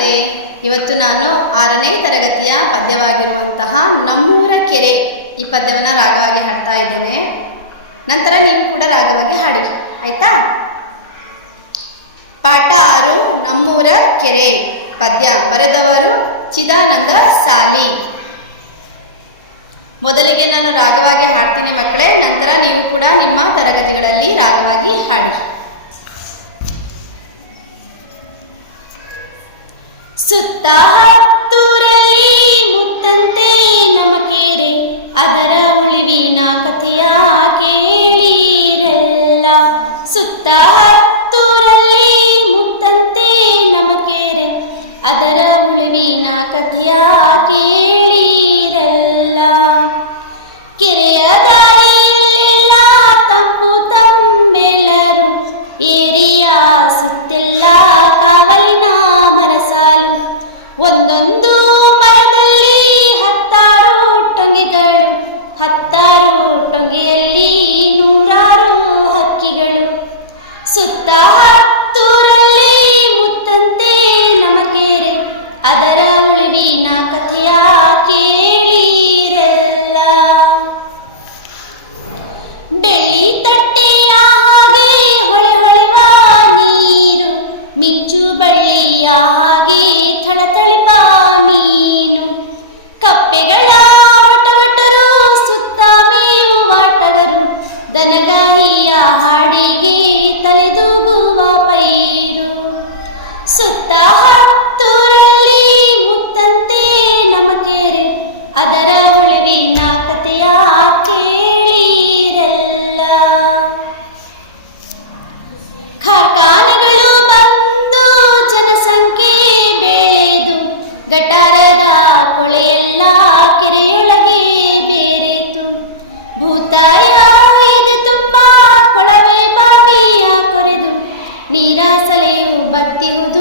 ಮಕ್ಕಳೇ, ಇವತ್ತು ನಾನು 6ನೇ ತರಗತಿಯ ಪದ್ಯವಾಗಿರುವಂತಹ ನಮ್ಮೂರ ಕೆರೆ ಈ ಪದ್ಯವನ್ನು ರಾಗವಾಗಿ ಹಾಡ್ತಾ ಇದ್ದೇನೆ. ನಂತರ ನೀವು ಕೂಡ ರಾಗವಾಗಿ ಹಾಡಿ, ಆಯ್ತಾ? ಪಾಠ 6 ನಮ್ಮೂರ ಕೆರೆ ಪದ್ಯ. ಬರೆದವರು ಚಿದಾನಂದ ಸಾಲಿ. ಮೊದಲಿಗೆ ನಾನು ರಾಗವಾಗಿ ಹಾಡ್ತೀನಿ ಮಕ್ಕಳೇ, ನಂತರ ನೀವು ಕೂಡ ನಿಮ್ಮ ತರಗತಿಗಳಲ್ಲಿ ರಾಗವಾಗಿ ಹಾಡಿ. ಸುತ್ತ ಹತ್ತೂರಲ್ಲಿ ಮುತ್ತಂತೆ ನಮಗೆರೆ, ಅದರ ಉಳಿವಿನ ಕಥೆಯ ಕೇಳಿರೆಲ್ಲ. ಸುತ್ತ ಹತ್ತೂರಲ್ಲಿ ಮುತ್ತಂತೆ ನಮಗೆರೆ, ಅದರ ಉಳಿವಿನ ಕಥೆಯ ಕೇಳಿರೆಲ್ಲ. ಕೆರೆಯ ದಾರಿಯಲ್ಲೆಲ್ಲ ತಂಪು ತಂಬೆಲ್ಲರು, ಏರಿಯ ಸುತ್ತೆಲ್ಲ ಕಾವಲಿನ ಮರಸಾಲು. ಒಂದೊಂದು ಮರದಲ್ಲಿ 10 ಟೊಂಗೆಗಳು, 10 ಟೊಂಗೆಯಲ್ಲಿ 100 ಹಕ್ಕಿಗಳು. ಸುತ್ತ ಹತ್ತೂರಲ್ಲಿ ಮುತ್ತಂತೆ ನಮಗೆರೆ, ಅದರ ಉಳಿವಿನ ಕಥೆಯ ಕೇಳಿರೆಲ್ಲ. ಬೆಳ್ಳಿ ತಟ್ಟೆಯ ಹಾಗೆ ಹೊಳೆ ಹೊಳೆವ ನೀರು, ಮಿಂಚು ಬಳ್ಳಿಯ ಹಾಗೆ ಥಳಥಳಿವ ಮೀನು. ಕಪ್ಪೆಗಳ ಒಟರು, ಸುತ್ತ ಮೇಯುವಾಟಗರು, ದನಗಾಯಿಯ ಹಾಡಿಗೆ ತಲೆದೂಗುವ ಪೈರು. ಸುತ್ತ ಹತ್ತೂರಲ್ಲಿ ಮುತ್ತಂತೆ ನಮಗೆರೆ, ಅದರ ಉಳಿವಿನ ಕಥೆಯ ಕೇಳಿರೆಲ್ಲ. ಕಾರ್ಖಾನೆಗಳು ಬಂದು ಜನಸಂಖ್ಯೆ ಬೆಳೆದು, ಗಟಾರದ ಕೊಳೆಯೆಲ್ಲ ಕೆರೆಯೊಳಗೆ ಬೇರೆತು. ಭೂತಾಯ ಇದು ತುಂಬ ಕೊಳವೆ ಬಾವಿಯ ಕೊರೆದು, ನೀರ ಸಲೆಯು ಬತ್ತಿಹುದು